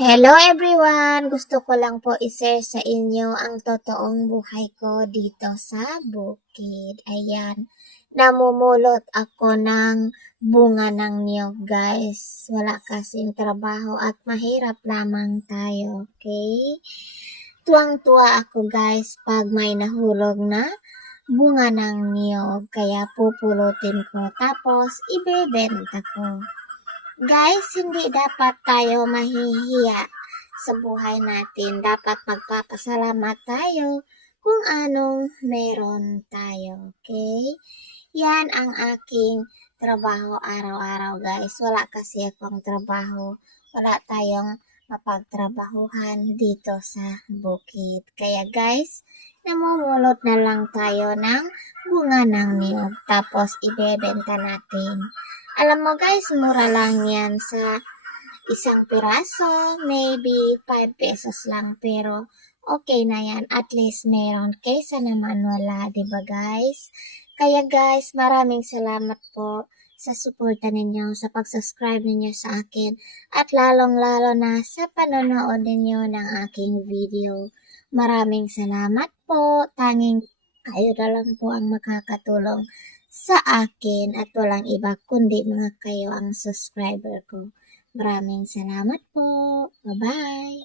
Hello everyone! Gusto ko lang po i-share sa inyo ang totoong buhay ko dito sa bukid. Ayan, namumulot ako ng bunga ng niyog guys. Wala kasing trabaho at mahirap lamang tayo, okay? Tuwang-tuwa ako guys pag may nahulog na bunga ng niyog. Kaya pupulutin ko tapos ibebenta ko. Guys, hindi dapat tayo mahihiya sa buhay natin. Dapat magpapasalamat tayo kung anong meron tayo. Okay? Yan ang aking trabaho araw-araw guys. Wala kasi akong trabaho. Wala tayong mapagtrabahuhan dito sa bukid. Kaya guys, namumulot na lang tayo ng bunga ng niyog. Tapos ibebenta natin. Alam mo guys, mura lang yan sa isang piraso, maybe 5 pesos lang, pero okay na yan, at least meron, kaysa naman wala, diba guys? Kaya guys, maraming salamat po sa suporta ninyo, sa pag-subscribe ninyo sa akin, at lalong-lalo na sa panonood ninyo ng aking video. Maraming salamat po, tanging kayo na lang po ang makakatulong sa akin at walang iba kundi mga kayo ang subscriber ko. Maraming salamat po. Bye-bye!